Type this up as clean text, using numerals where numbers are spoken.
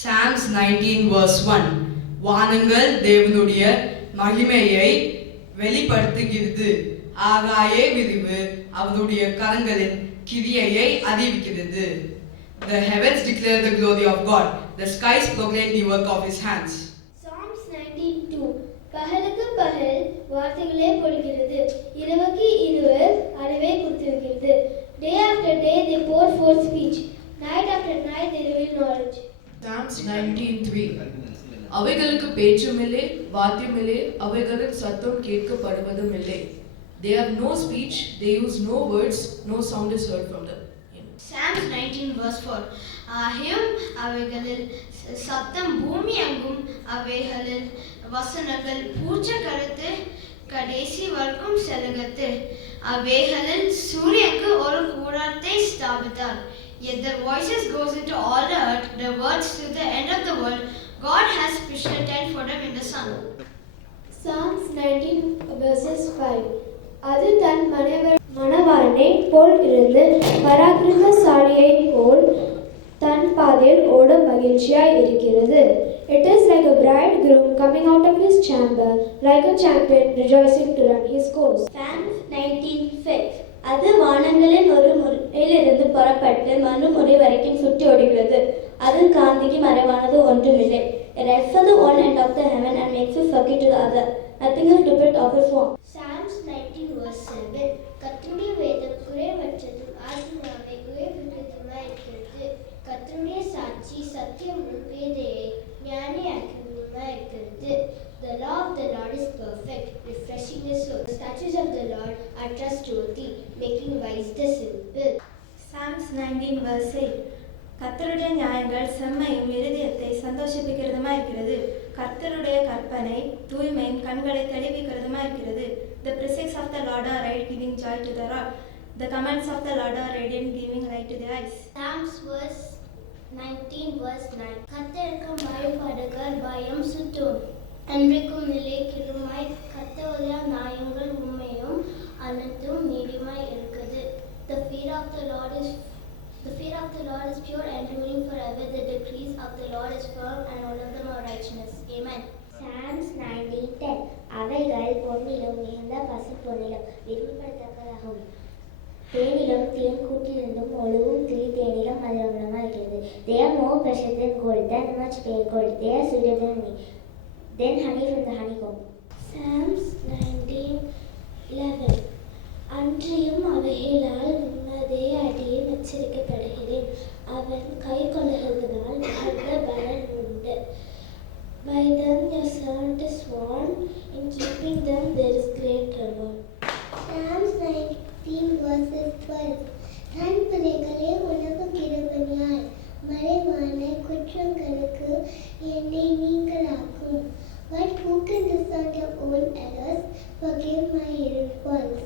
Psalms 19 verse 1 வானங்கள் தேவனுடைய மகிமையை வெளிப்படுத்துகிறது. ஆகாய விரிவு அவருடைய கரங்களின் கிரியையை அறிவிக்கிறது. The heavens declare the glory of God. The skies proclaim the work of his hands. Psalms 19:2 பகலுக்கு பகல் வார்த்தைகளே பொழிகிறது, இரவுக்கு இரவு அறிவை கொடுத்திருக்கிறது. Day after day they pour forth speech, night after night they reveal knowledge. Psalms 19:3 அவைகளுக்கு பேச்சுமில்லை, வாத்தியமில்லை, அவைகளின் சத்தம் கேட்கப்படுவதும் இல்லை. They have no speech, they use no words, no sound is heard from them. Psalms 19 verse 4 அவைகளில் சத்தம் பூமி எங்கும், அவைகளில் வசனங்கள் பூச்ச கருத்து கடைசி வரைக்கும் செல்லுகிறது. அவைகளில் சூரியனுக்கு ஒரு கூடாரத்தை ஸ்தாபித்தார். Yet their voices goes into all the earth, their words to the end of the world. God has pitched a tent for them in the sun. Psalms 19 verses 5 அது தன் மணவாளனை போல் இருந்து பராக்கிரமசாலியை போல் தன் பாதையில் ஓட மகிழ்ச்சியாய் இருக்கிறது. It is like a bridegroom coming out of his chamber, like a champion rejoicing to run his course. Psalms 19:5 அது வானங்களின் ஒரு முறையிலிருந்து புறப்பட்டு மறுமுறை வரைக்கும் சுற்றி ஓடுகிறது. அதில் காந்திக்கு மறைவானது ஒன்றுமில்லை. It rides from the one end of the heaven and makes a circuit to the other. Nothing is different of its form. Psalms 19 verse 7 கர்த்தருடைய வேதம் குறைவற்றதும் ஆத்மாவை உயர்வுள்ளதுமாய் இருக்கிறது. கர்த்தருடைய சாட்சி சத்தியமும் பேதையை ஞானியாக்குவதுமாய் இருக்கிறது. The law of the Lord is perfect, refreshing the soul. The statutes of the Lord are trustworthy, making wise the simple. Psalms 19 verse 8 கர்த்தருடைய நியாயங்கள் செம்மையும் இருதயத்தை சந்தோஷிப்பிக்கிறதுமா இருக்கிறது. கர்த்தருடைய கற்பனை தூய்மையும் கண்களை தெளிவிக்கிறதுமா இருக்கிறது. The precepts of the Lord are right, giving joy to the heart. The commands of the Lord are radiant, giving light to the eyes. Psalms verse 19 verse 9 கர்த்தருக்கு பயப்படுங்கள் பயம் சுத்தம் அன்றைக்கும் நிலைக்கிறுமாய் கர்த்தருடைய நியாயங்கள் உண்மையும் அனைத்தும் நீதியுமாய் இருக்குது. The fear of the Lord is pure, enduring forever. The decrees of the Lord is firm, and all of them are righteousness. Amen. Psalms 19:10 அவைகள் பொன்னிலும் மிகுந்த பசு பொன்னிலும் விரும்பத்தக்கதாகும். தேனிலும் தேன் கூட்டிலிருந்தும் ஒழுகும் கிளி தேனிலும் மதுரமாக இருக்கிறது. They are more precious than gold, than much pale gold. They are sweeter than honey from the honeycomb. Psalms 19:11 அன்றியும் அவைகளால் உன்னதே அடியே எச்சரிக்கப்படுகிறேன். அவன் கை கொள்ளுகிறதுனால் நல்ல பலன் உண்டு. By them your servant is warned, in keeping them there is great reward. Psalms 19 verses 12 தன் பிள்ளைகளே உனக்கு கிருபையாய் மறைவான குற்றங்களுக்கு என்னை நீங்களாக்கும். But who can discern your own errors? Forgive my hidden faults.